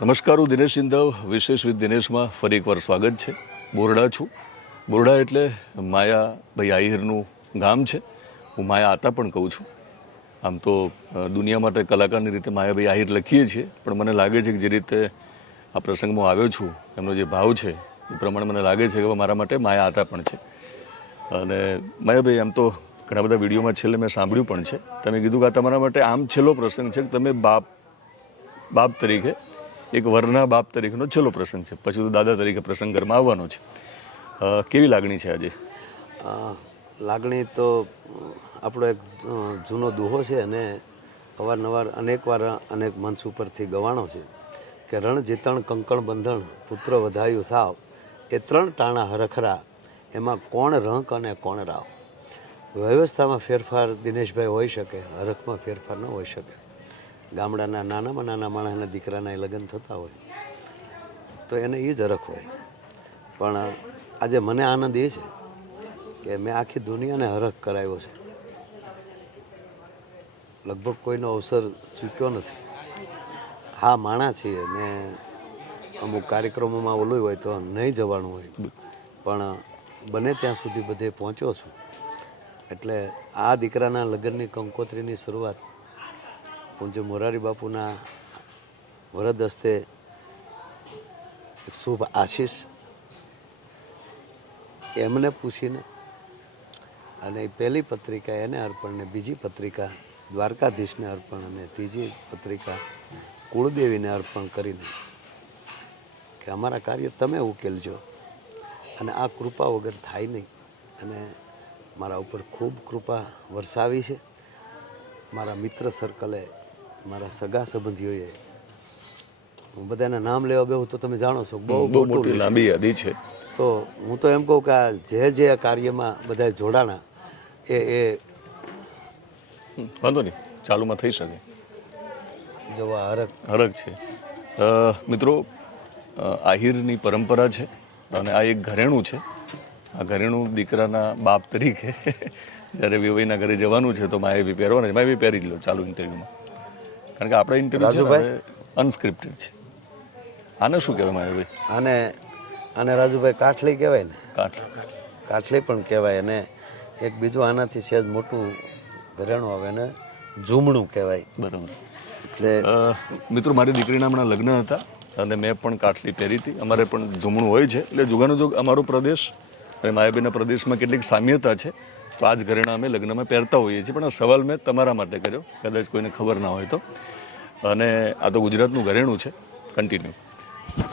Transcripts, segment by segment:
નમસ્કાર, હું દિનેશ ઇંદવ વિશેષ વિથ દિનેશમાં ફરી એકવાર સ્વાગત છે. બોરડા છું. બોરડા એટલે માયાભાઈ આહિરનું ગામ છે. હું માયા આતા પણ કહું છું. આમ તો દુનિયા માટે કલાકારની રીતે માયાભાઈ આહિર લખીએ છીએ, પણ મને લાગે છે કે જે રીતે આ પ્રસંગમાં આવ્યો છું, એમનો જે ભાવ છે, એ પ્રમાણે મને લાગે છે કે મારા માટે માયા આતા પણ છે. અને માયાભાઈ, આમ તો ઘણા બધા વિડીયોમાં છેલ્લે મેં સાંભળ્યું પણ છે. તમે કીધું કે આ તમારા માટે આમ છેલ્લો પ્રસંગ છે કે તમે બાપ બાપ તરીકે એક વરના બાપ તરીકેનો છેલ્લો પ્રસંગ છે. પછી તો દાદા તરીકે પ્રસંગ ઘરમાં આવવાનો છે. કેવી લાગણી છે આજે? લાગણી તો આપણો એક જૂનો દુહો છે અને અવારનવાર અનેકવાર અનેક મંચ ઉપરથી ગવાણો છે કે રણ જીતણ કંકણ બંધણ પુત્ર વધાયું સાવ એ ત્રણ ટાણા હરખરા, એમાં કોણ રંક અને કોણ રાવ? વ્યવસ્થામાં ફેરફાર દિનેશભાઈ હોઈ શકે, હરખમાં ફેરફાર ન હોઈ શકે. ગામડાના નાનામાં નાના માણસના દીકરાના એ લગ્ન થતા હોય, તો એને એ જ હરખ હોય. પણ આજે મને આનંદ એ છે કે મેં આખી દુનિયાને હરખ કરાવ્યો છે. લગભગ કોઈનો અવસર ચૂક્યો નથી. હા, માણા છીએ. ને અમુક કાર્યક્રમોમાં ઓલું હોય તો નહીં જવાનું હોય. પણ બને ત્યાં સુધી બધે પહોંચ્યો છું. એટલે આ દીકરાના લગ્નની કંકોત્રીની શરૂઆત પૂજ્ય મોરારી બાપુના વરદ હસ્તે શુભ આશીષ એમને પૂછીને અને પહેલી પત્રિકા એને અર્પણ ને બીજી પત્રિકા દ્વારકાધીશને અર્પણ અને ત્રીજી પત્રિકા કુળદેવીને અર્પણ કરીને કે અમારા કાર્ય તમે ઉકેલજો. અને આ કૃપા વગર થાય નહીં. અને મારા ઉપર ખૂબ કૃપા વરસાવી છે. મારા મિત્ર સર્કલે મારા સગા સંબંધીઓએ. હું બધાના નામ લેવા બેહું તો તમે જાણો છો બહુ બહુ મોટી લાંબી યાદી છે. તો હું તો એમ કહું કે આ જે જે કાર્યમાં બધા જોડાણા એ એ વાંધો નહીં ચાલુમાં થઈ શકે. જવા હરક હરક છે. મિત્રો આહિરની પરંપરા છે અને આ એક ઘરેણું છે. આ ઘરેણું દીકરાના બાપ તરીકે જ્યારે વિવયના ઘરે જવાનું છે તો માએ બી પહેરવાનું છે. માએ બી પહેરી જ લો ચાલુ ઇન્ટરવ્યુમાં કારણ કે આપણે ઇન્ટરવ્યુ છે અનસ્ક્રિપ્ટેડ છે. આને શું કહેવાય માયાભાઈ? આને આને રાજુભાઈ કાઠલી કહેવાય ને? કાઠ કાઠલી પણ કહેવાય અને એક બીજું આનાથી સહેજ મોટું ઘરેણું આવે ને ઝૂમણું કહેવાય. બરાબર. એટલે મિત્રો મારી દીકરીના હમણાં લગ્ન હતા અને મેં પણ કાઠલી પહેરી હતી. અમારે પણ ઝૂમણું હોય છે. એટલે જોગાનો જોગ અમારો પ્રદેશ અને માયાબેનના પ્રદેશમાં કેટલીક સામ્યતા છે. તો આ જ ઘરેણા અમે લગ્નમાં પહેરતા હોઈએ છીએ, પણ આ સવાલ મેં તમારા માટે કર્યો. કદાચ કોઈને ખબર ના હોય તો. અને આ તો ગુજરાતનું ઘરેણું છે. કન્ટિન્યુ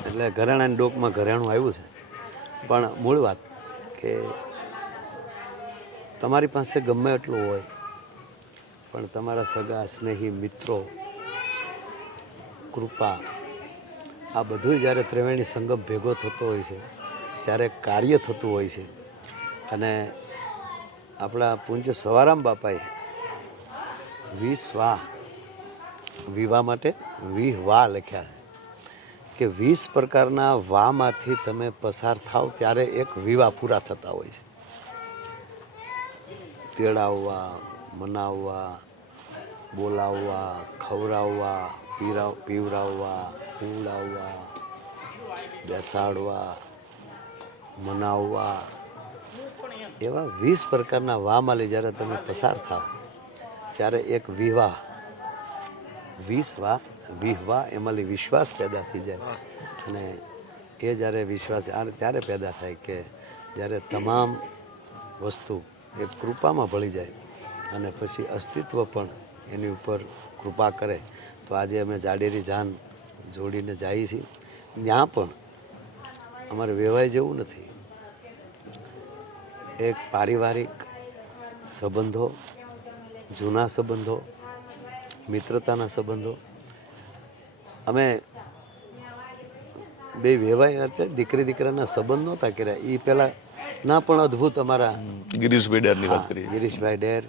એટલે ઘરેણાની ડોકમાં ઘરેણું આવ્યું છે. પણ મૂળ વાત કે તમારી પાસે ગમે એટલું હોય, પણ તમારા સગા, સ્નેહી, મિત્રો, કૃપા, આ બધું જ્યારે ત્રિવેણી સંગમ ભેગો થતો હોય છે, ત્યારે કાર્ય થતું હોય છે. અને આપણા પૂજ્ય સવારામ બાપાએ વીસ વાહ વિવાહ માટે વીહ વાહ લખ્યા કે વીસ પ્રકારના વામાંથી તમે પસાર થાવ ત્યારે એક વિવાહ પૂરા થતા હોય છે. તેડાવવા, મનાવવા, બોલાવવા, ખવડાવવા પીરાવ પીવડાવવા પીવડાવવા બેસાડવા, મનાવવા એવા વીસ પ્રકારના વાહમાંથી જ્યારે તમે પસાર થાવ ત્યારે એક વિવાહ વીસ વા વિહવા એમાંથી વિશ્વાસ પેદા થઈ જાય. અને એ જ્યારે વિશ્વાસ આ ત્યારે પેદા થાય કે જ્યારે તમામ વસ્તુ એક કૃપામાં ભળી જાય અને પછી અસ્તિત્વ પણ એની ઉપર કૃપા કરે તો આજે અમે જાડેરી જાન જોડીને જઈએ છીએ. ત્યાં પણ અમારે વેવાય જેવું નથી. એક પારિવારિક સંબંધો જૂના સંબંધો મિત્રતાના સંબંધો. અમે બે વેવાય હતા દીકરી દીકરાના સંબંધ નહોતા કર્યા. એ પહેલાં ના પણ અદ્ભુત અમારા ગિરીશભાઈ ડેરની વાત કરી ગિરીશભાઈ ડેર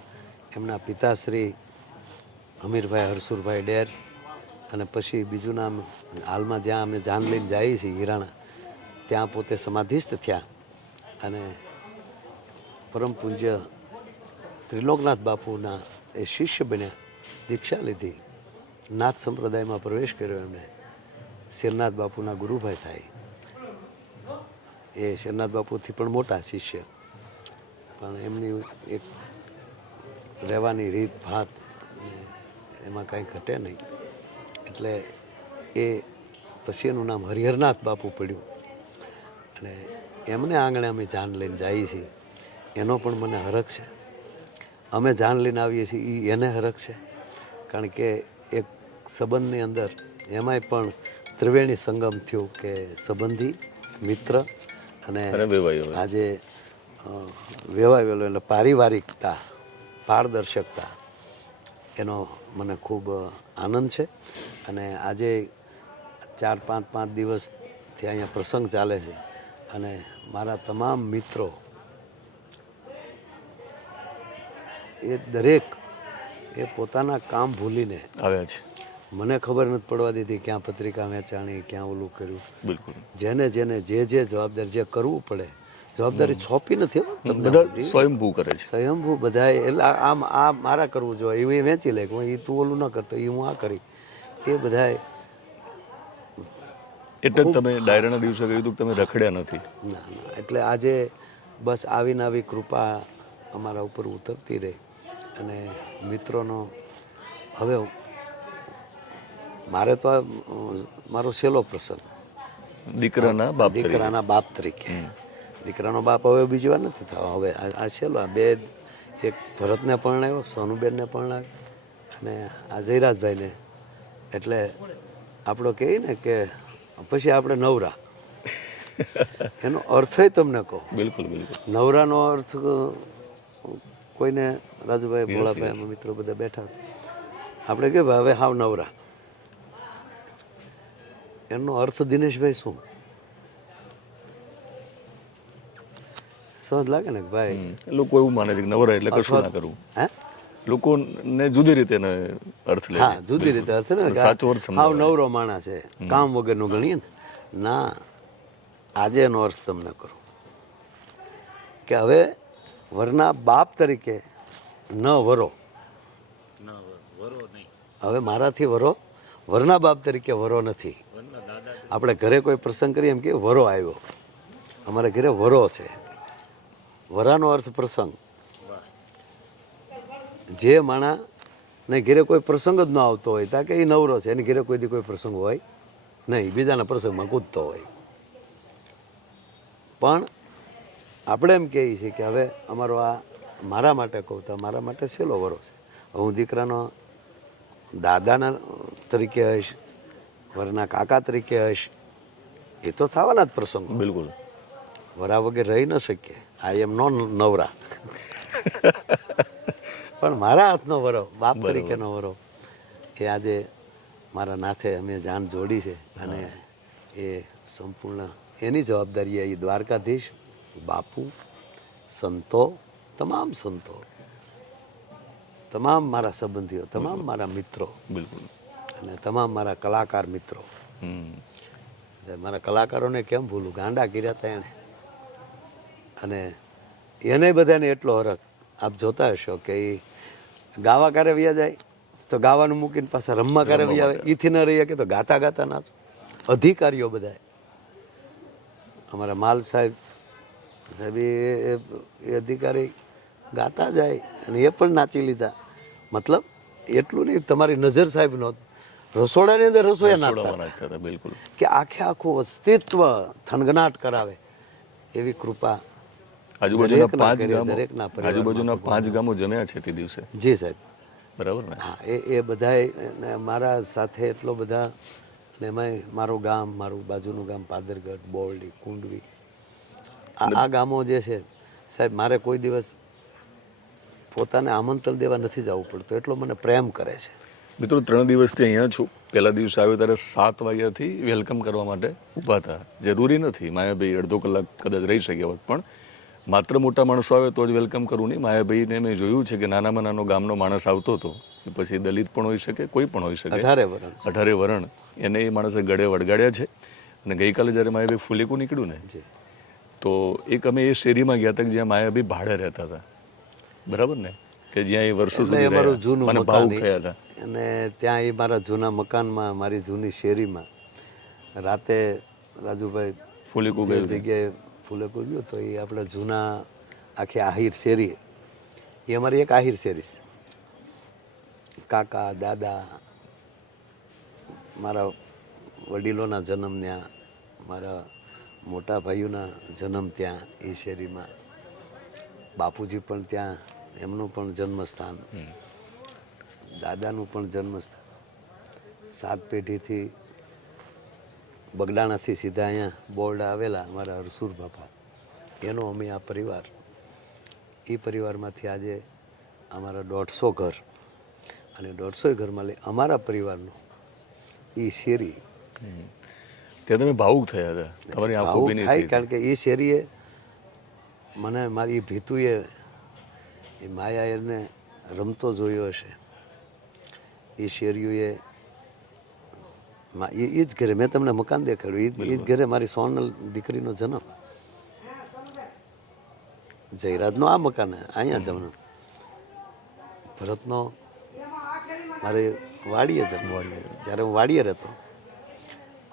એમના પિતાશ્રી અમીરભાઈ હરસુરભાઈ ડેર અને પછી બીજું નામ હાલમાં જ્યાં અમે જાન લઈને જઈએ છીએ હિરાણા ત્યાં પોતે સમાધિસ્થ થયા અને પરમ પૂજ્ય ત્રિલોકનાથ બાપુના એ શિષ્ય બન્યા, દીક્ષા લીધી. નાથ સંપ્રદાયમાં પ્રવેશ કર્યો એમણે. શેરનાથ બાપુના ગુરુભાઈ થાય. એ શેરનાથ બાપુથી પણ મોટા શિષ્ય. પણ એમની એક રહેવાની રીત, ભાત એમાં કાંઈ ઘટે નહીં. એટલે એ પછી એનું નામ હરિહરનાથ બાપુ પડ્યું. અને એમને આંગણે અમે જાન લઈને જઈએ છીએ. એનો પણ મને હરખ છે. અમે જાન લઈને આવીએ છીએ એ એને હરખ છે. કારણ કે એક સંબંધની અંદર એમાંય પણ ત્રિવેણી સંગમ થયું કે સંબંધી મિત્ર અને આજે વેવાયેલો એટલે પારિવારિકતા પારદર્શકતા એનો મને ખૂબ આનંદ છે. અને આજે ચાર પાંચ પાંચ દિવસથી અહીંયા પ્રસંગ ચાલે છે. અને મારા તમામ મિત્રો એ દરેક એ પોતાના કામ ભૂલીને આવ્યા છે. મને ખબર નથી પડવા દીધી ક્યાં પત્રિકા વેચાણી ક્યાં ઓલું કર્યું. બિલકુલ. જેને જેને જે જે જવાબદારી જે કરવું પડે જવાબદારી સોંપી નથી બધા સ્વયંભૂ કરે છે. સ્વયંભૂ બધા એટલે આમ આ મારા કરવું જોઈએ એવું એ વેચી લે કે એ તું ઓલું ન કરતો એ હું આ કરી. એ બધા એટલે તમે ડાયરાના દિવસે કહ્યું હતું કે તમે રખડ્યા નથી. ના ના એટલે આજે બસ આવીને આવી કૃપા અમારા ઉપર ઉતરતી રહી. અને મિત્રોનો હવે મારે તો આ મારો છેલ્લો પ્રસંગ. દીકરાના બાપ દીકરાના બાપ તરીકે. દીકરાનો બાપ હવે બીજી વાર નથી થવા હવે આ છેલ્લો આ બે એક ભરતને પરણાવ્યો સોનુબેનને પરણાવ્યો અને આ જયરાજભાઈને. એટલે આપણો કહીએ ને કે પછી આપણે નવરા. એનો અર્થ તમને કહો. બિલકુલ બિલકુલ. નવરાનો અર્થ કોઈને રાજુભાઈ ભોળાભાઈ અમે મિત્રો બધા બેઠા. આપણે કે ભાઈ હવે હાવ નવરા. એનો અર્થ દિનેશભાઈ શું? સમજ લાગે ને ભાઈ? લોકો એવું માને છે કે નવરા એટલે કશું ના કરવું. હે? લોકોને જુદી રીતે અર્થ લે હા જુદી રીતે અર્થ ને સાચો અર્થ હાવ નવરો માણસ છે. કામ વગરનો ગણીએ ને. ના આજે એનો અર્થ તમને કરું. કે હવે વરના બાપ તરીકે ન વરો. હવે મારાથી વરો વરના બાપ તરીકે વરો નથી. આપણે ઘરે કોઈ પ્રસંગ કરીએ એમ કે વરો આવ્યો. અમારા ઘરે વરો છે. વરાનો અર્થ પ્રસંગ. જે માણાને ઘેરે કોઈ પ્રસંગ જ ન આવતો હોય તા કે એ નવરો છે એની ઘેરે કોઈ દી કોઈ પ્રસંગ હોય નહીં. બીજાના પ્રસંગમાં કૂદતો હોય. પણ આપણે એમ કહીએ છીએ કે હવે અમારો આ મારા માટે કહું તો મારા માટે છેલ્લો વરો છે. હું દીકરાનો દાદાના તરીકે હશ વરના કાકા તરીકે હશ એ તો થવાના જ પ્રસંગ. બિલકુલ. વરા વગર રહી ન શકીએ. આઈ એમ નો નવરા. પણ મારા હાથનો વરો બાપ તરીકેનો વરો એ આજે મારા નાથે અમે જાન જોડી છે અને એ સંપૂર્ણ એની જવાબદારી એ દ્વારકાધીશ. બાપુ સંતો તમામ સંતો તમામ મારા સંબંધીઓ તમામ મારા મિત્રો બિલકુલ. અને તમામ મારા કલાકાર મિત્રો. મારા કલાકારોને કેમ ભૂલું? ગાંડા કર્યા હતા એણે. અને એને બધાને એટલો હરખ. આપ જોતા હશો કે એ ગાવા કારે વ્યા જાય તો ગાવાનું મૂકીને પાછા રમવા કારે વ્યા આવે. ઈથી ન રહીએ કે તો ગાતા ગાતા ના અધિકારીઓ બધા અમારા માલ સાહેબ સાહેબ એ અધિકારી ગાતા જાય અને એ પણ નાચી લીધા. મતલબ એટલું નહીં તમારી નજર સાહેબ નો રસોડાની અંદર રસોઈ નાખતા બિલકુલ. કે આખે આખું અસ્તિત્વ થનગનાટ કરાવે એવી કૃપા આજુબાજુના પાંચ ગામો આજુબાજુના પાંચ ગામો જમ્યા છે તે દિવસે. જી સાહેબ. બરાબર ને? હા એ એ બધાય મારા સાથે એટલો બધા ને એમાંય મારું ગામ મારું બાજુનું ગામ પાદરગઢ બોરડી કુંડવી આ ગામો જે છે સાહેબ મારે કોઈ દિવસ પોતાને આમંત્રણ દેવા નથી જવું પડતું. એટલો મને પ્રેમ કરે છે. મિત્રો ત્રણ દિવસથી અહીંયા છું. પહેલા દિવસે આવ્યો ત્યારે સાત વાગ્યાથી વેલકમ કરવા માટે ઊભા હતા. જરૂરી નથી. માયાભાઈ અડધો કલાક કદાચ રહી શક્યા હોત પણ માત્ર મોટા માણસો આવે તો જ વેલકમ કરવું નહીં. માયાભાઈને મેં જોયું છે કે નાનામાં નાનો ગામનો માણસ આવતો હતો. એ પછી દલિત પણ હોઈ શકે કોઈ પણ હોઈ શકે. અઢારે વરણ. અઢારે વરણ. એને એ માણસે ગળે વળગાડ્યા છે. અને ગઈકાલે જ્યારે માયાભાઈ ફુલેકું નીકળ્યું ને તો એક અમે એ શેરીમાં ગયા હતા કે જ્યાં માયાભાઈ ભાડે રહેતા હતા. બરાબર ને? કે જ્યાં એ વર્ષો સુધી અમારું જૂનું મને ભાવુક થયા હતા. અને ત્યાં એ મારા જૂના મકાનમાં મારી જૂની શેરીમાં રાતે રાજુભાઈ ફૂલે ગયું જગ્યાએ ફૂલેકું ગયો તો એ આપણા જૂના આખી આહિર શેરી એ અમારી એક આહિર શેરી છે. કાકા દાદા મારા વડીલોના જન્મ ત્યાં મારા મોટા ભાઈઓના જન્મ ત્યાં એ શેરીમાં. બાપુજી પણ ત્યાં એમનું પણ જન્મસ્થાન. દાદાનું પણ જન્મસ્થાન. સાત પેઢીથી બગડાણાથી સીધા અહીંયા બોર્ડ આવેલા અમારા હરસુર બાપા. એનો અમે આ પરિવાર. એ પરિવારમાંથી આજે અમારા દોઢસો ઘર. અને દોઢસો ઘરમાં લઈ અમારા પરિવારનો એ શેરી ત્યાં તમે ભાવુક થયા હતા. તમારી આંખો ભીની થાય કારણ કે એ શેરીએ મને મારી ભીતુએ એ માયા એને રમતો જોયો હશે. એ શેરીઓએ એ એ જ ઘરે મેં તમને મકાન દેખાડ્યું. એ જ ઘરે મારી સોનલ દીકરીનો જન્મ. જયરાજનો આ મકાન અહીંયા જન્મ ભરતનો મારે વાડીએ જન્મ. જ્યારે હું વાડીએ રહેતો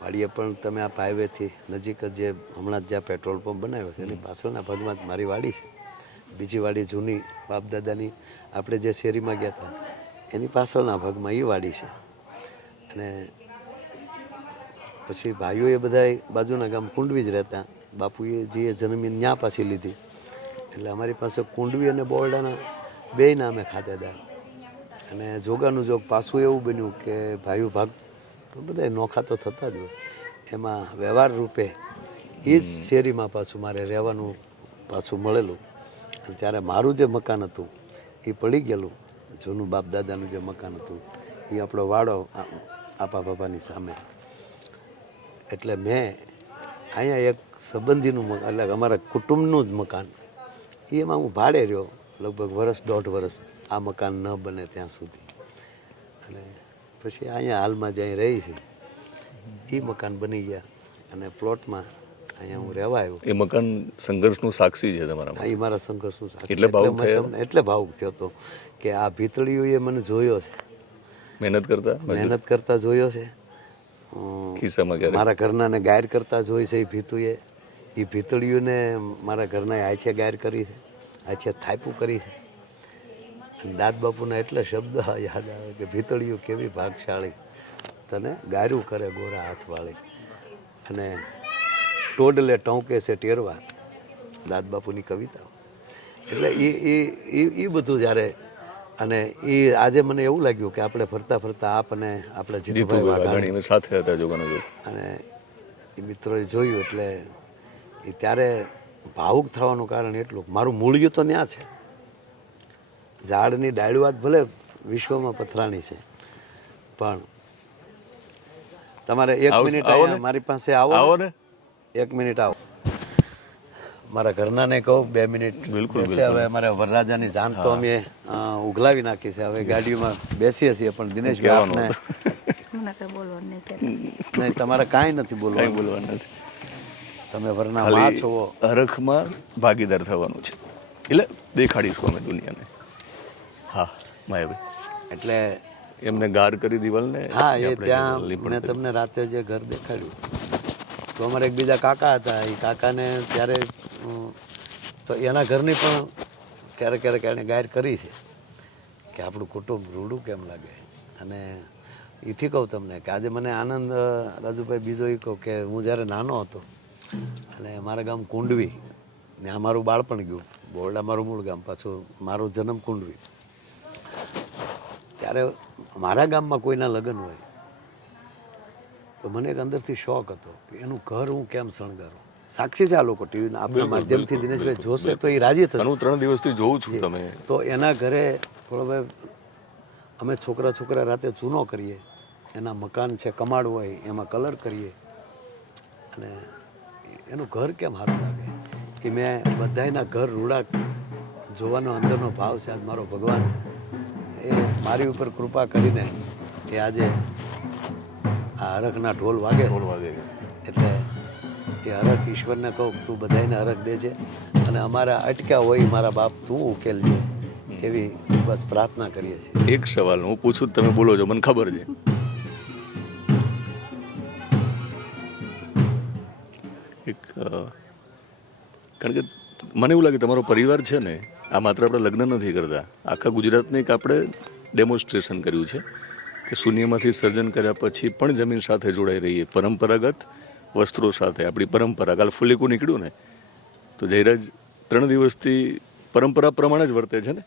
વાડીએ પણ તમે આ હાઈવેથી નજીક જ જે હમણાં જ જ્યાં પેટ્રોલ પંપ બનાવ્યો છે એની પાછળના ભાગમાં જ મારી વાડી છે. બીજી વાડી જૂની બાપ દાદાની આપણે જે શેરીમાં ગયા હતા એની પાછળના ભાગમાં એ વાડી છે. અને પછી ભાઈઓએ બધા બાજુના ગામ કુંડવી જ રહેતા. બાપુએ જે જમીન ન્યા પાછી લીધી. એટલે અમારી પાસે કુંડવી અને બોરડાના બેય નામે ખાતેદાર. અને જોગાનું જોગ પાછું એવું બન્યું કે ભાઈઓ ભાગ બધા નોખા તો થતા જ હોય. એમાં વ્યવહાર રૂપે એ જ શેરીમાં પાછું મારે રહેવાનું પાછું મળેલું. અને ત્યારે મારું જે મકાન હતું એ પડી ગયેલું. જૂનું બાપ દાદાનું જે મકાન હતું એ આપણો વાડો આપા બાપાની સામે. એટલે મેં અહીંયા એક સંબંધીનું મકાન એટલે અમારા કુટુંબનું જ મકાન. એમાં હું ભાડે રહ્યો લગભગ વર્ષ દોઢ વર્ષ આ મકાન ન બને ત્યાં સુધી. અને પછી અહીંયા હાલમાં જ્યાં રહી છે એ મકાન બની ગયા અને પ્લોટમાં અહીંયા હું રહેવા આવ્યો. એ મકાન સંઘર્ષનું સાક્ષી છે તમારા એ મારા સંઘર્ષનું સાક્ષી. એટલે ભાવુક થયો? એટલે ભાવુક થયો હતો કે આ ભીતળીઓએ મને જોયો છે. મહેનત કરતા? મહેનત કરતા જોયો છે. ખિસ્સામાં મારા ઘરનાને ગાયર કરતા જોઈ છે એ ભીતુએ એ ભીતળીઓને મારા ઘરના આછે ગાયર કરી છે આછે થાપું કરી છે. દાદ બાપુના એટલે શબ્દ યાદ આવે કે ભીતળીઓ કેવી ભાગશાળી. તને ગાર્યું કરે ગોરા હાથવાળી. અને ટોડલે ટોંકે છે ટેરવા. દાદ બાપુની કવિતાઓ. એટલે એ એ એ બધું જ્યારે અને એ આજે મને એવું લાગ્યું કે આપણે ફરતા ફરતા આપ અને આપણે જીતુભાઈ વાઘાણી સાથે હતા અને એ મિત્રોએ જોયું એટલે એ ત્યારે ભાવુક થવાનું કારણ એટલું. મારું મૂળિયું તો ત્યાં છે. ઝાડની ડાળવાત ભલે વિશ્વમાં પથરાણી છે પણ તમારે એક મિનિટ આવો ને. મારી પાસે આવો આવો ને. એક મિનિટ આવો. મારા ઘરનાને કહું બે મિનિટ બિલકુલ, હવે અમારે વરરાજાની જાન તો અમે ઉઘલાવી નાખી છે. હવે ગાડીમાં બેસીએ છીએ પણ દિનેશભાઈ કહેવાનું. આપને નહીં તમારે કાંઈ નથી બોલવાનું. બોલવાનું નથી. તમે વરના માં છો હરખમાં ભાગીદાર થવાનું છે. એટલે? દેખાડીશું અમે દુનિયાને. હા. માયાભાઈ એટલે એમને ગાર કરી દિવાલને હા એ ત્યાં મેં તમને રાતે જે ઘર દેખાડ્યું તો અમારે એક બીજા કાકા હતા. એ કાકાને ત્યારે તો એના ઘરની પણ ક્યારેક ક્યારેક એણે ગાયર કરી છે કે આપણું કુટુંબ રૂડું કેમ લાગે? અને એથી કહું તમને કે આજે મને આનંદ રાજુભાઈ બીજો એ કહું કે હું જ્યારે નાનો હતો અને મારા ગામ કુંડવી ત્યાં મારું બાળપણ ગયું બોરડા મારું મૂળ ગામ પાછું મારો જન્મ કુંડવી. ત્યારે મારા ગામમાં કોઈના લગ્ન હોય તો મને એક અંદરથી શોખ હતો કે એનું ઘર હું કેમ શણગારું? સાક્ષી છે આ લોકો ટીવીના આપણા માધ્યમથી દિનેશભાઈ જોશે તો એ રાજી થશે. હું ત્રણ દિવસથી જોઉં છું તમે. તો એના ઘરે થોડો ભાઈ અમે છોકરા છોકરા રાતે ચૂનો કરીએ એના મકાન છે કમાડ હોય એમાં કલર કરીએ. અને એનું ઘર કેમ સારું લાગે? કે મેં બધાયના ઘર રૂડા જોવાનો અંદરનો ભાવ છે આજ મારો ભગવાન. એ મારી ઉપર કૃપા કરીને એ આજે આ હરખના ઢોલ વાગે. ઢોલ વાગે. એટલે એ હરખ ઈશ્વરને કહું તું બધાને હરખ છે અને અમારા અટક્યા હોય મારા બાપ તું ઉકેલ છે એવી બસ પ્રાર્થના કરીએ છીએ. એક સવાલ હું પૂછું તમે બોલો છો મને ખબર છે. એક કારણ કે મને એવું લાગે તમારો પરિવાર છે ને, આ માત્ર આપણે લગ્ન નથી કરતા. આખા ગુજરાતને એક આપણે ડેમોન્સ્ટ્રેશન કર્યું છે કે શૂન્યમાંથી સર્જન કર્યા પછી પણ જમીન સાથે જોડાઈ રહીએ. પરંપરાગત વસ્ત્રો સાથે, આપણી પરંપરા. કાલ ફુલેકું નીકળ્યું ને, તો જયરાજ ત્રણ દિવસથી પરંપરા પ્રમાણે જ વર્તે છે ને?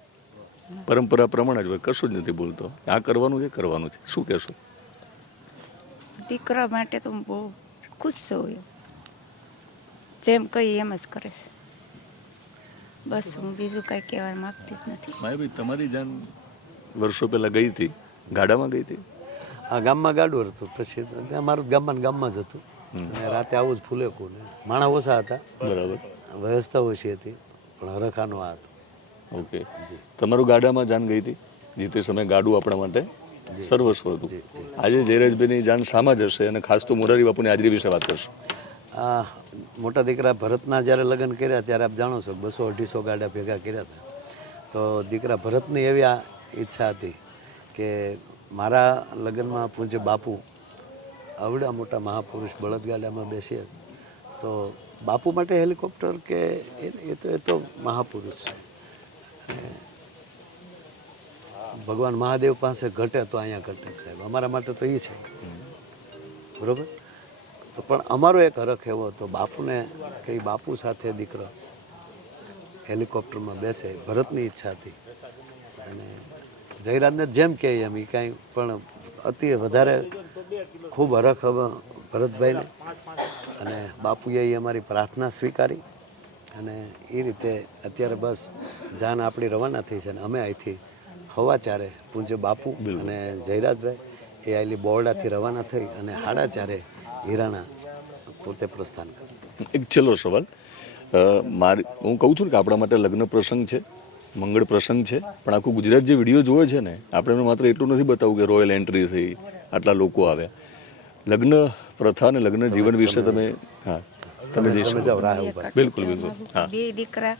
પરંપરા પ્રમાણે જ કશું જ નથી બોલતો. આ કરવાનું છે કરવાનું છે. શું કહેશો? દીકરા માટે તો બહુ ખુશ છું. જેમ કહી એમ જ કરે છે. બસ હું બીજું કાંઈ કહેવા માંગતી જ નથી. માયાભાઈ તમારી જાન વર્ષો પહેલા ગઈ હતી. ગાડામાં ગઈ હતી? આ ગામમાં ગાડું હતું. પછી અમારું ત્યાં મારું ગામમાં ગામમાં જ હતું. રાતે આવું જ ફૂલેકું ને. માણા ઓછા હતા. બરાબર. વ્યવસ્થા ઓછી હતી. પણ હરખાનો આ હતો. ઓકે. તમારું ગાડામાં જાન ગઈ હતી? જે તે સમયે ગાડું આપણા માટે સર્વસ્વ હતું. આજે જયરાજભાઈની જાન સામા જ હશે અને ખાસ તો મોરારી બાપુની હાજરી વિશે વાત કરશું. મોટા દીકરા ભરતના જ્યારે લગ્ન કર્યા ત્યારે આપ જાણો છો બસો અઢીસો ગાડા ભેગા કર્યા હતા. તો દીકરા ભરતની એવી આ ઈચ્છા હતી કે મારા લગ્નમાં પૂજ્ય બાપુ આવડા મોટા મહાપુરુષ બળદગાડામાં બેસીએ તો બાપુ માટે હેલિકોપ્ટર કે એ એ તો એ તો મહાપુરુષ છે. ભગવાન મહાદેવ પાસે ઘટે તો અહીંયા ઘટે સાહેબ. અમારા માટે તો એ છે. બરોબર? તો પણ અમારો એક હરખ એવો હતો બાપુને કે બાપુ સાથે દીકરો હેલિકોપ્ટરમાં બેસે ભરતની ઈચ્છા હતી. અને જયરાજને જેમ કહે એમ એ કાંઈ પણ અતિ વધારે ખૂબ હરખ હવે ભરતભાઈને. અને બાપુએ એ અમારી પ્રાર્થના સ્વીકારી અને એ રીતે અત્યારે બસ જાન આપણી રવાના થઈ છે અને અમે અહીંથી હવા ચારે પૂજ્ય બાપુ અને જયરાજભાઈ એ આયલી બોરડાથી રવાના થઈ અને હાડા ચારે હીરાણા પોતે પ્રસ્થાન કર્યું એક છેલ્લો સવાલ. મારે મારી હું કહું છું ને કે આપણા માટે લગ્ન પ્રસંગ છે મંગળ પ્રસંગ છે પણ આખું ગુજરાત જે વીડિયો જોવે છે ને આપણે એમને માત્ર એટલું નથી બતાવવું કે રોયલ એન્ટ્રી થઈ આટલા લોકો આવ્યા. લગ્ન પ્રથા અને લગ્ન જીવન વિશે તમે હા તમે જઈ શકો. બિલકુલ બિલકુલ હા. બે દીકરા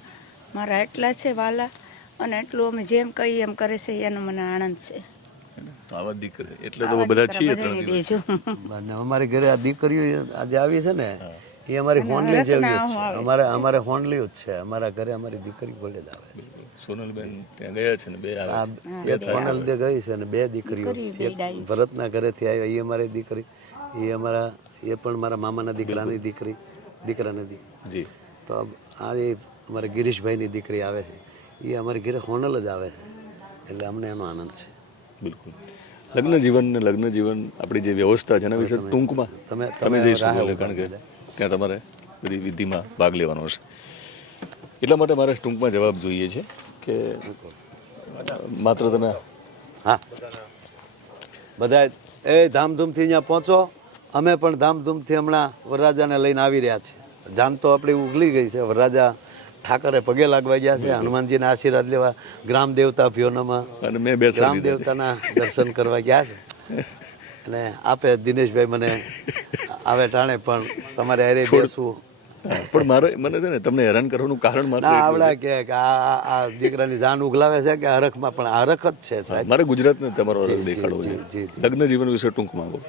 મારા એટલા છે વાલા અને એટલું અમે જેમ કહીએ એમ કરે છે એનો મને આનંદ છે. તો આવા દીકરા એટલે તો બધા છીએ ત્રણ બધાને દેજો અને અમારી ઘરે આ દીકરીઓ આજે આવી છે ને એ અમારી હોનલી જેવી જ છે. અમારે અમારે હોનલી જ છે. અમારા ઘરે અમારી દીકરી ભલે જ આવે છે. સોનલબેન ત્યાં ગયા છે ને બે આવે એક હોનલ દે ગઈ છે અને બે દીકરીઓ. એક ભરતના ઘરેથી આવ્યા એ અમારી દીકરી. એ અમારા એ પણ મારા મામાના દીકરાની દીકરી દીકરાની દીકરી જી. તો આ એ અમારા ગિરીશભાઈની દીકરી આવે છે. એ અમારી ઘરે હોનલ જ આવે છે. એટલે અમને એનો આનંદ છે. બિલકુલ. લગ્ન જીવન ને લગ્ન જીવન આપણી જે વ્યવસ્થા છે એના વિશે ટૂંકમાં તમે- તમે જઈ શકો કારણ કે ત્યાં તમારે બધી વિધિમાં ભાગ લેવાનો હશે. એટલા માટે મારે ટૂંકમાં જવાબ જોઈએ છે કે માત્ર તમે હા. બધા એ ધામધૂમથી અહીંયા પહોંચો. અમે પણ ધામધૂમથી હમણાં વરરાજાને લઈને આવી રહ્યા છીએ. જાન તો આપણી ઉગલી ગઈ છે. વરરાજા ઠાકરે પગે લાગવા ગયા છે હનુમાનજીના આશીર્વાદ લેવા ગ્રામ દેવતા ભિયોનામાં અને મેં બે ગ્રામ દેવતાના દર્શન કરવા ગયા છે. અને આપે દિનેશભાઈ મને આવે ટાણે પણ તમારે અરે બેસવું. પણ મારે મને છે ને તમને હેરાન કરવાનું કારણ મારે આવડા કે આ- આ દીકરાની જાન ઉગલાવે છે કે હરખમાં પણ હરખ જ છે સાહેબ. મારે ગુજરાતને તમારો હરખ દેખાડવો છે. લગ્ન જીવન વિશે ટૂંકમાં બોલો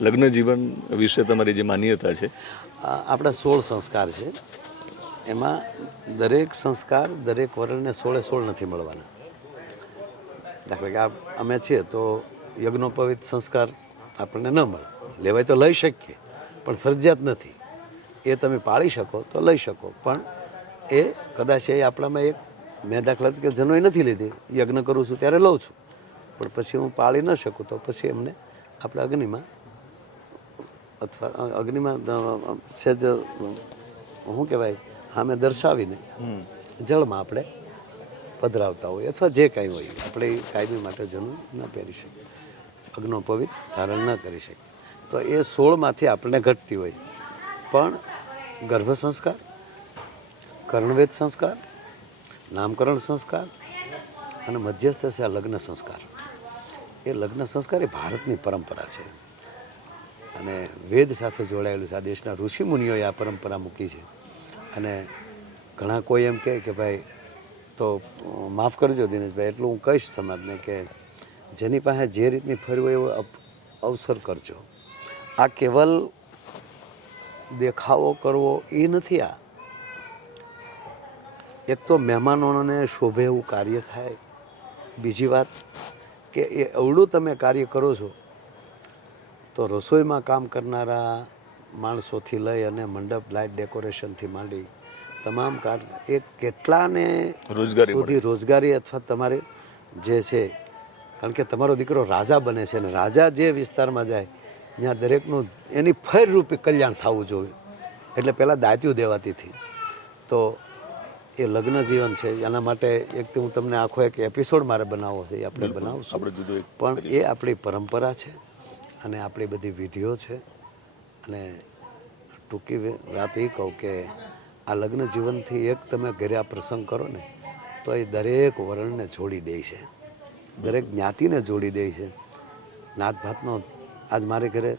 લગ્ન જીવન વિશે તમારી જે માન્યતા છે. આપણા સોળ સંસ્કાર છે. એમાં દરેક સંસ્કાર, દરેક વર્ણને સોળે સોળ નથી મળવાના. દાખલા કે આ અમે છીએ તો યજ્ઞોપવિત સંસ્કાર આપણને ન મળે. લેવાય તો લઈ શકીએ, પણ ફરજિયાત નથી. એ તમે પાળી શકો તો લઈ શકો, પણ એ કદાચ એ આપણામાં એક મેં દાખલા તરીકે જનોય નથી લીધી, યજ્ઞ કરું છું ત્યારે લઉં છું. પણ પછી હું પાળી ન શકું તો પછી એમને આપણે અગ્નિમાં અથવા અગ્નિમાં છે જ શું કહેવાય? સામે દર્શાવીને જળમાં આપણે પધરાવતા હોય અથવા જે કાંઈ હોય, આપણે એ કાયમી માટે જનુ ન પહેરી શકીએ અગ્નોપવિત ધારણ ન કરી શકીએ. તો એ સોળમાંથી આપણને ઘટતી હોય. પણ ગર્ભ સંસ્કાર, કર્ણવેદ સંસ્કાર, નામકરણ સંસ્કાર અને મધ્યસ્થ છે આ લગ્ન સંસ્કાર. એ લગ્ન સંસ્કાર એ ભારતની પરંપરા છે. અને વેદ સાથે જોડાયેલું છે. આ દેશના ઋષિ મુનિઓએ આ પરંપરા મૂકી છે. અને ઘણા કોઈ એમ કહે કે ભાઈ, તો માફ કરજો દિનેશભાઈ, એટલું હું કહીશ સમાજને કે જેની પાસે જે રીતની ફરવું હોય એવો અવસર કરજો. આ કેવલ દેખાવો કરવો એ નથી આ. એક તો મહેમાનોને શોભે એવું કાર્ય થાય. બીજી વાત કે એ અવળું તમે કાર્ય કરો છો, તો રસોઈમાં કામ કરનારા માણસોથી લઈ અને મંડપ લાઇટ ડેકોરેશનથી માંડી તમામ કાર એ કેટલાને રોજગારી. સુધી રોજગારી અથવા તમારે જે છે કારણ કે તમારો દીકરો રાજા બને છે અને રાજા જે વિસ્તારમાં જાય ત્યાં દરેકનું એની ફેરરૂપે કલ્યાણ થવું જોઈએ. એટલે પહેલાં દાત્યું દેવાતી હતી. તો એ લગ્ન જીવન છે. એના માટે એક તો હું તમને આખો એક એપિસોડ મારે બનાવવો છે એ આપણે બનાવશું. પણ એ આપણી પરંપરા છે અને આપણી બધી વિધિઓ છે. અને ટૂંકી વાત એ કહું કે આ લગ્ન જીવનથી એક તમે ઘરે આ પ્રસંગ કરો ને તો એ દરેક વર્ણને જોડી દે છે. દરેક જ્ઞાતિને જોડી દે છે. નાત ભાતનો આજ મારે ઘરે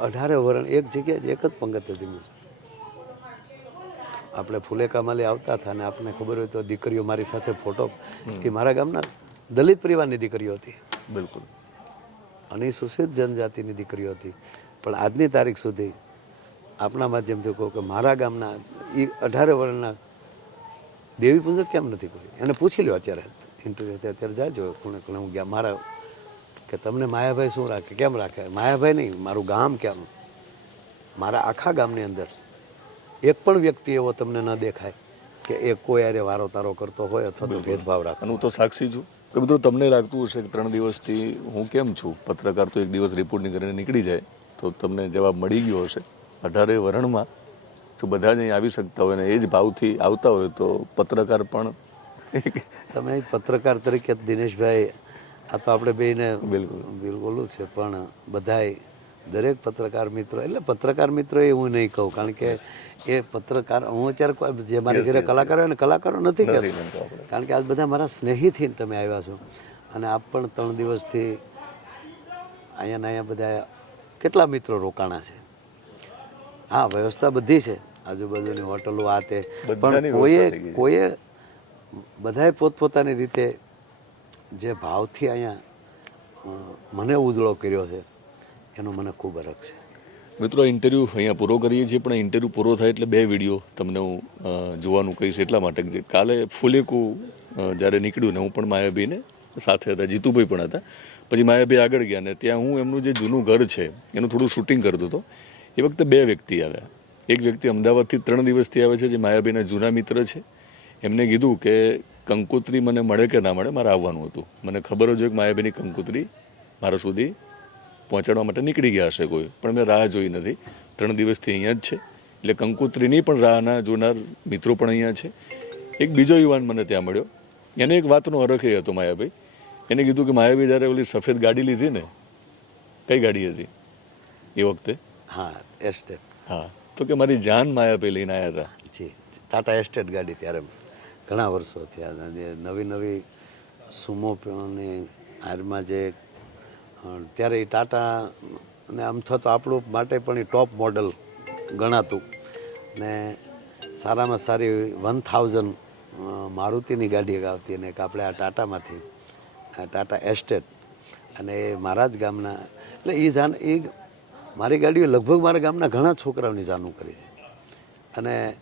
અઢારે વર્ણ એક જગ્યાએ જ એક જ પંગતે જીમ્યું આપણે ફુલેકામાલી આવતા હતા અને આપણને ખબર હોય તો દીકરીઓ મારી સાથે ફોટો એ મારા ગામના દલિત પરિવારની દીકરીઓ હતી. બિલકુલ. અને અનુસૂચિત જનજાતિની દીકરીઓ હતી. પણ આજની તારીખ સુધી આપણા માધ્યમથી કહું કે મારા ગામના એ અઢારે વર્ષના દેવી પૂજક કેમ નથી કોઈ? એને પૂછી લો અત્યારે. ઇન્ટરવ્યુ અત્યારે જાજો. કોણે કોણે હું ગયા મારા કે તમને માયાભાઈ શું રાખે? કેમ રાખે? માયાભાઈ નહીં મારું ગામ કેમ? મારા આખા ગામની અંદર એક પણ વ્યક્તિ એવો તમને ન દેખાય કે એ કોઈ અરે વારો તારો કરતો હોય અથવા તો ભેદભાવ રાખે હું તો સાક્ષી છું તો મિત્રો તમને લાગતું હશે કે ત્રણ દિવસથી હું કેમ છું? પત્રકાર તો એક દિવસ રિપોર્ટની કરીને નીકળી જાય. તો તમને જવાબ મળી ગયો હશે. અઢારે વરણમાં જો બધા જ અહીં આવી શકતા હોય અને એ જ ભાવથી આવતા હોય તો પત્રકાર પણ તમે પત્રકાર તરીકે દિનેશભાઈ આ તો આપણે બેને બિલકુલ. બિલકુલ છે પણ બધાય દરેક પત્રકાર મિત્રો એટલે પત્રકાર મિત્રો એ હું નહીં કહું કારણ કે એ પત્રકાર હું અત્યારે કોઈ જે મારી ઘરે કલાકારો હોય ને કલાકારો નથી નથી કહેતો. કારણ કે આજ બધા મારા સ્નેહીથી તમે આવ્યા છો. અને આપ પણ ત્રણ દિવસથી અહીંયા ને અહીંયા બધા કેટલા મિત્રો રોકાણા છે? હા વ્યવસ્થા બધી છે. આજુબાજુની હોટલો આ તે. પણ કોઈએ. કોઈએ બધાએ પોતપોતાની રીતે જે ભાવથી અહીંયા મને ઉજળો કર્યો છે એનો મને ખૂબ અરક છે. મિત્રો ઇન્ટરવ્યૂ અહીંયા પૂરો કરીએ છીએ પણ ઇન્ટરવ્યૂ પૂરો થાય એટલે બે વીડિયો તમને હું જોવાનું કહીશ એટલા માટે કે કાલે ફુલેકું જ્યારે નીકળ્યું ને હું પણ માયાબીને સાથે હતા જીતુભાઈ પણ હતા. પછી માયાભાઈ આગળ ગયા ને ત્યાં હું એમનું જે જૂનું ઘર છે, એનું થોડું શૂટિંગ કરતો હતો. એ વખતે બે વ્યક્તિ આવ્યા. એક વ્યક્તિ અમદાવાદથી ત્રણ દિવસથી આવે છે, જે માયાભાઈના જૂના મિત્ર છે. એમને કીધું કે, કંકોત્રી મને મળે કે ના મળે, મારે આવવાનું હતું. મને ખબર જ હોય કે માયાભાઈની કંકોત્રી મારા સુધી પહોંચાડવા માટે નીકળી ગયા હશે કોઈ. પણ મેં રાહ જોઈ નથી. ત્રણ દિવસથી અહીંયા જ છે. એટલે કંકોત્રીની પણ રાહના જોનાર મિત્રો પણ અહીંયા છે. એક બીજો યુવાન મને ત્યાં મળ્યો. એને એક વાતનો અરખ એ હતો માયાભાઈ. એને કીધું કે માયાભાઈ જ્યારે ઓલી સફેદ ગાડી લીધી ને કઈ ગાડી હતી? એ વખતે? હા એસ્ટેટ. હા. તો કે મારી જાન માયાભાઈ લઈને આવ્યા હતા જી. ટાટા એસ્ટેટ ગાડી ત્યારે ઘણા વર્ષો થયા નવી નવી સુમો ની હારમાં જે ત્યારે એ ટાટા ને આમ થતો આપણું માટે પણ એ ટોપ મોડલ ગણાતું. ને સારામાં સારી વન થાઉઝન્ડ મારુતિની ગાડી એક આવતી અને એક આપણે આ ટાટામાંથી ટાટા એસ્ટેટ અને એ મારા જ ગામના એટલે એ જાન એ મારી ગાડીઓ લગભગ મારા ગામના ઘણા છોકરાઓની જાનું કરી છે. અને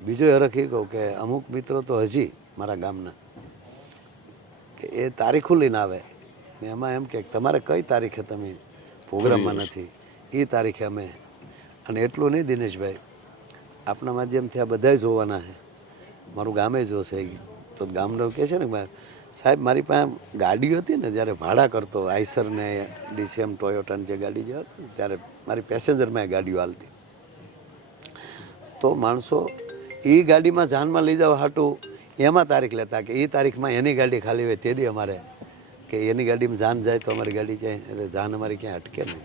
બીજો હરખ એ કહું કે અમુક મિત્રો તો હજી મારા ગામના કે એ તારીખો લઈને આવે. ને એમાં એમ કે તમારે કઈ તારીખે તમે પ્રોગ્રામમાં નથી? એ તારીખે અમે. અને એટલું નહીં દિનેશભાઈ આપણા માધ્યમથી આ બધાય જોવાના છે. મારું ગામે જોશે તો ગામનો કહે છે ને સાહેબ મારી પાસે ગાડી હતી ને જ્યારે ભાડા કરતો આઈસર ને ડીસીએમ ટોયોટાની જે ગાડી જે હતી ત્યારે મારી પેસેન્જરમાં એ ગાડીઓ હાલતી. તો માણસો એ ગાડીમાં જાનમાં લઈ જવા હાટું એમાં તારીખ લેતા કે એ તારીખમાં એની ગાડી ખાલી હોય તે દી અમારે. કે એની ગાડીમાં જાન જાય તો અમારી ગાડી ક્યાંય એટલે જાન અમારી ક્યાંય અટકે નહીં.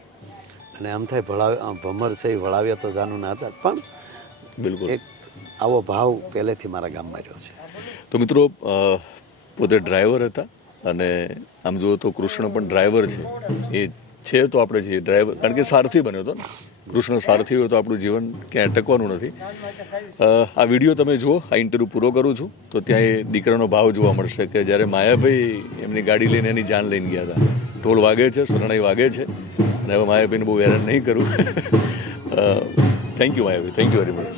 અને આમ થાય ભળાવ ભમર છે એ ભળાવ્યા તો જાનું ના હતા. પણ બિલકુલ. એક આવો ભાવ પહેલેથી મારા ગામમાં રહ્યો છે. તો મિત્રો પોતે ડ્રાઈવર હતા. અને આમ જુઓ તો કૃષ્ણ પણ ડ્રાઈવર છે. એ છે તો આપણે છીએ ડ્રાઈવર કારણ કે સારથી બન્યો હતો કૃષ્ણ સારથી હોય તો આપણું જીવન ક્યાંય અટકવાનું નથી. આ વીડિયો તમે જુઓ, આ ઇન્ટરવ્યૂ પૂરો કરું છું. તો ત્યાં એ દીકરાનો ભાવ જોવા મળશે કે જ્યારે માયાભાઈ એમની ગાડી લઈને એની જાન લઈને ગયા હતા. ઢોલ વાગે છે, શરણાઈ વાગે છે. અને હવે માયાભાઈને બહુ હેરાન નહીં કરું. Thank you Mayabhai thank you very much